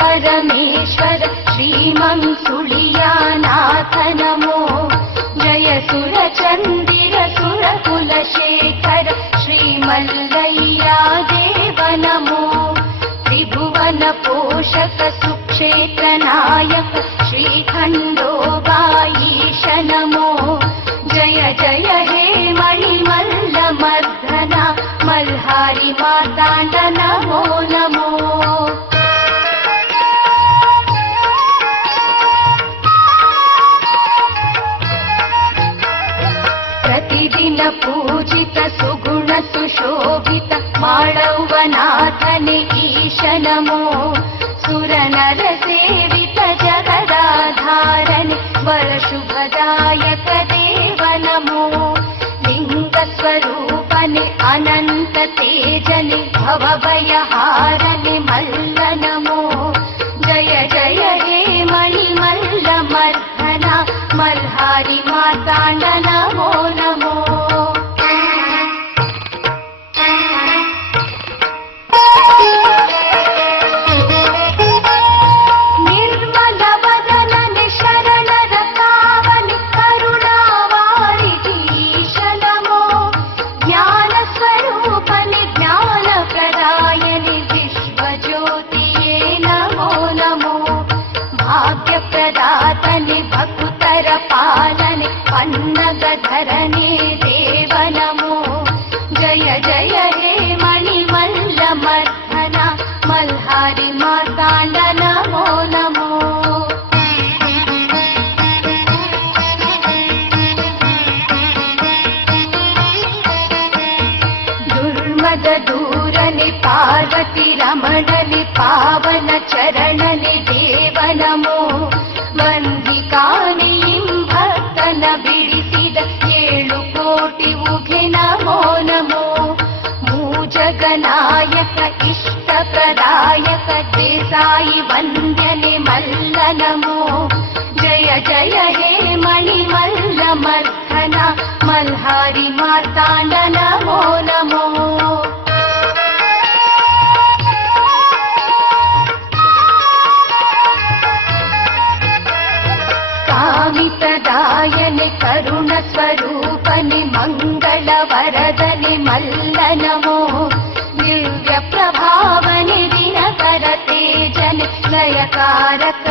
परमेश्वर श्रीमंसुळियानाथ नमो। जय सुरचन्दिर सुरकुलशेखर श्रीमल्लय्या देव नमो। त्रिभुवन पोषक सुक्षेत्र नायक श्रीखण्डोबाईश नमो। जय जय हे मणिमल्ल मर्दना मल्हारी मार्ताण्ड नमो नमो। प्रतिदिन पूजित सुगुण सुशोभित माळवनाथने ईश नमो। सुरनर सेवित जगदाधारने वरशुभदायक देव नमो। लिङ्गस्वरूपने अनन्त तेजने भवभयहारने मल्ल नमो। जय जय हे मणिमल्ल मर्दना मल्हारी मार्ताण्ड नमो नमो। निर्मल वदनने शरणर कावने करुणावारिधीश नमो। ज्ञान स्वरूपने ज्ञान प्रदायने विश्वज्योतिये नमो नमो। भाग्य प्रदातने भक्तर पालने पन्नगधरने देव नमो। जय जय हे मणिमल्ल मर्दना मल्हारी मार्ताण्ड नमो नमो। दुर्मद दूरने पार्वती रमणने पावन चरणने देव नमो। ವಂದಿಕಾನೆ ಭಕ್ತನ ಬಿಡಿಸಿದ 7 ಕೋಟಿ ಉಘೆ ನಮೋ ನಮೋ। ಮೂಜಗನಾಯಕ ಇಷ್ಟ ಪ್ರದಾಯಕ ದೇಸಾಯಿ ವಂದ್ಯನೆ ಮಲ್ಲ ನಮೋ। ಜಯ ಜಯ ಹೇ ಮಣಿಮಲ್ಲ ಮರ್ದನ ಮಲ್ಹಾರಿ ಮಾರ್ತಾಂಡ ನಮೋ ನಮೋ। कामितदायने करुण स्वरूपने मंगल वरदने मल्ल नमो। दिव्य प्रभावने दिनकर तेजने लयकारक